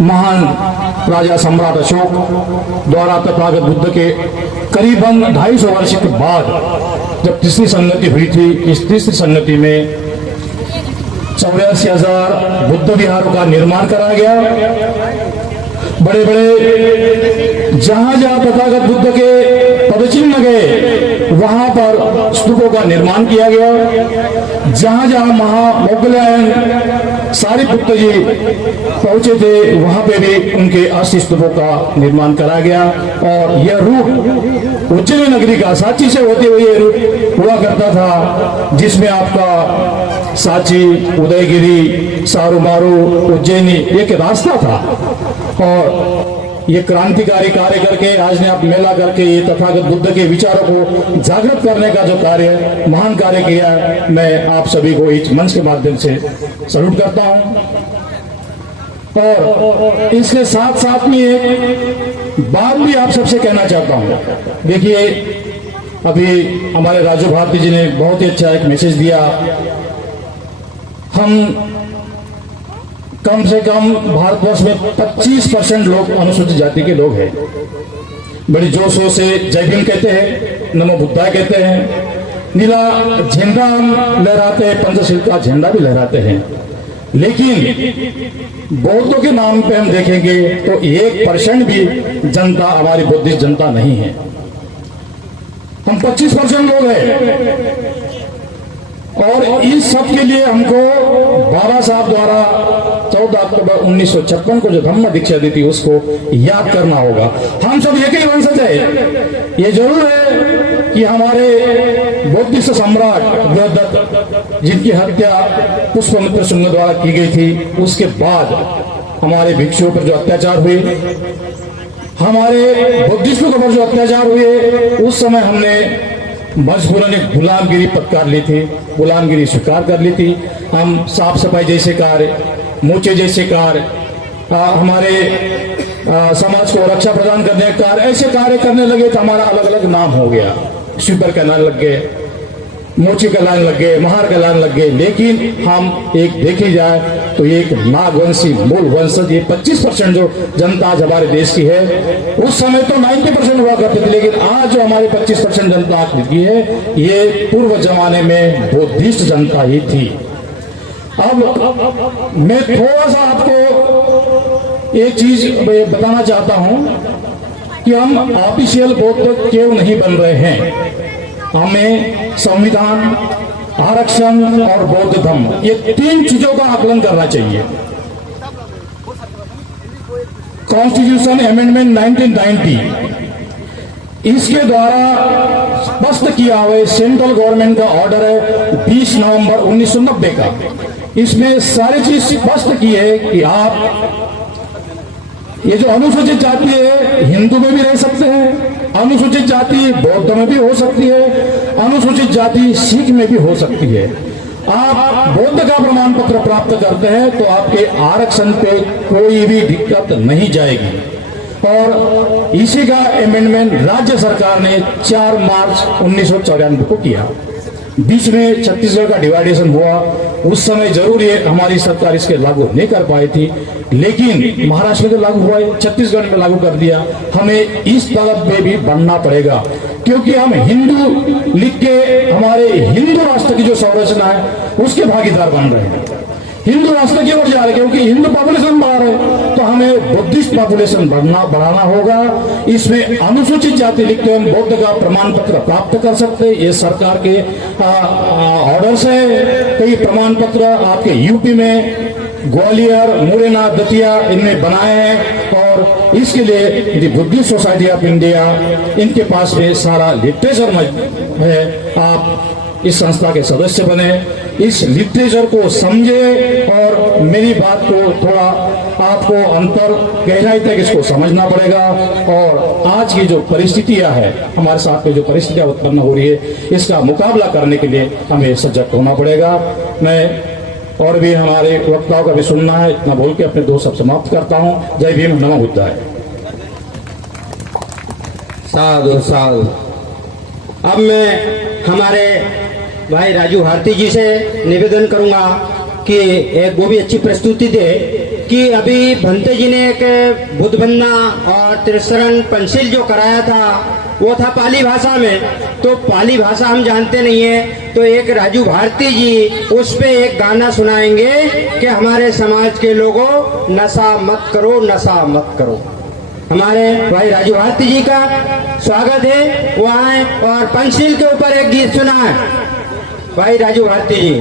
महान राजा सम्राट अशोक द्वारा तथागत बुद्ध के करीबन 250 वर्ष के बाद जब तीसरी संगति हुई थी, इस तीसरी संगति में 84,000 बुद्ध विहारों का निर्माण कराया गया। बड़े बड़े जहां जहां तथागत बुद्ध के पदचिन्ह गए वहां पर स्तूपों का निर्माण किया गया। जहां जहां महामौगलायन सारिपुत्र जी पहुंचे थे वहां पे भी उनके अस्थि स्तूपों का निर्माण कराया गया। और यह रूप उज्जैन नगरी का सांची से होते हुए यह रूप हुआ करता था, जिसमें आपका सांची, उदयगिरी, सारूमारू, उज्जैनी एक रास्ता था। और ये क्रांतिकारी कार्य करके आज ने आप मेला करके ये तथागत बुद्ध के विचारों को जागृत करने का जो कार्य, महान कार्य किया, मैं आप सभी को इस मंच के माध्यम से सल्यूट करता हूं। और इसके साथ साथ में एक बात भी आप सबसे कहना चाहता हूं। देखिए, अभी हमारे राजू भारती जी ने बहुत ही अच्छा एक मैसेज दिया। हम कम से कम भारतवर्ष में 25% लोग अनुसूचित जाति के लोग हैं। बड़ी जोशों से जय भीम कहते हैं, नमो बुद्धाय कहते हैं, नीला झंडा हम लहराते हैं, पंचशील का झंडा भी लहराते हैं। लेकिन बौद्धों के नाम पे हम देखेंगे तो 1% भी जनता हमारी बौद्धिस्ट जनता नहीं है। हम 25% लोग हैं। और इस सब के लिए हमको बाबा साहब द्वारा 14 अक्टूबर 1956 को जो धम्म दीक्षा दी थी उसको याद करना होगा। हम सब एक ही वंशज है। ये जरूर है कि हमारे बौद्धिस्ट सम्राट बृहदत्त, जिनकी हत्या पुष्पमित्र शुंग द्वारा की गई थी, उसके बाद हमारे भिक्षुओं पर जो अत्याचार हुए, हमारे बुद्धिस्टों पर जो अत्याचार हुए, उस समय हमने मजबूरन एक गुलामगिरी पत्कार ली थी, गुलामगिरी स्वीकार कर ली थी। हम साफ सफाई जैसे कार्य, मोर्चे जैसे कार्य, हमारे समाज को रक्षा प्रदान करने का कार्य, ऐसे कार्य करने लगे तो हमारा अलग अलग नाम हो गया। स्वीपर का नाम लग गए, मोची का लाइन लग गए, महार का लाइन लग गए। लेकिन हम एक देखी जाए तो एक नागवंशी मूल वंशज, ये 25% जो जनता आज हमारे देश की है, उस समय तो 90% हुआ करती थी। लेकिन आज जो हमारी 25% जनता की है, ये पूर्व जमाने में बौद्धिस्ट जनता ही थी। अब मैं थोड़ा सा आपको एक चीज बताना चाहता हूं कि हम ऑफिशियल बौद्ध क्यों नहीं बन रहे हैं। हमें संविधान, आरक्षण और बौद्ध धर्म, ये 3 चीजों का आकलन करना चाहिए। कॉन्स्टिट्यूशन अमेंडमेंट 1990, इसके द्वारा स्पष्ट किया हुआ सेंट्रल गवर्नमेंट का ऑर्डर है 20 नवंबर 1990 का। इसमें सारी चीज स्पष्ट की है कि आप ये जो अनुसूचित जाति है, हिंदू में भी रह सकते हैं, अनुसूचित जाति बौद्ध में भी हो सकती है, अनुसूचित जाति सिख में भी हो सकती है। आप बौद्ध का प्रमाण पत्र प्राप्त करते हैं तो आपके आरक्षण पे कोई भी दिक्कत नहीं जाएगी। और इसी का अमेंडमेंट राज्य सरकार ने 4 मार्च 1994 को किया। बीच में छत्तीसगढ़ का डिवाइडेशन हुआ, उस समय जरूर ये हमारी सरकार इसके लागू नहीं कर पाई थी, लेकिन महाराष्ट्र में तो लागू हुआ है, छत्तीसगढ़ में लागू कर दिया। हमें इस तलब में भी बढ़ना पड़ेगा, क्योंकि हम हिंदू लिख के हमारे हिंदू राष्ट्र की जो संरचना है उसके भागीदार बन रहे हैं। हिंदू राष्ट्र की ओर जा रहे हैं, क्योंकि हिंदू पॉपुलेशन बढ़ रहे हैं, तो हमें बुद्धिस्ट पॉपुलेशन बढ़ाना होगा। इसमें अनुसूचित जाति लिखते हम बौद्ध का प्रमाण पत्र प्राप्त कर सकते हैं। ये सरकार के ऑर्डर से कई प्रमाण पत्र आपके यूपी में, ग्वालियर, मुरैना, दतिया, इनमें बनाए हैं। और इसके लिए the Buddhist society of India, इनके पास में सारा लिटरेचर है। आप इस संस्था के सदस्य बने, इस लिटरेचर को समझे और मेरी बात को थोड़ा आपको अंतर गहराई तक इसको समझना पड़ेगा। और आज की जो परिस्थितियां है, हमारे साथ में जो परिस्थितियां उत्पन्न हो रही है, इसका मुकाबला करने के लिए हमें सजग होना पड़ेगा। मैं और भी हमारे वक्ताओं का भी सुनना है, इतना बोल के अपने 2 शब्द समाप्त करता हूं। जय भीम, नमो बुद्धाय। साधु साधु। अब मैं हमारे भाई राजू भारती जी से निवेदन करूंगा कि एक वो भी अच्छी प्रस्तुति दे कि अभी भंते जी ने एक बुद्ध वंदना और त्रिशरण पंचिल जो कराया था वो था पाली भाषा में। तो पाली भाषा हम जानते नहीं है, तो एक राजू भारती जी उस पे एक गाना सुनाएंगे कि हमारे समाज के लोगों नशा मत करो, नशा मत करो। हमारे भाई राजू भारती जी का स्वागत है, वो आए और पंचिल के ऊपर एक गीत सुनाए। भाई राजू भारती जी।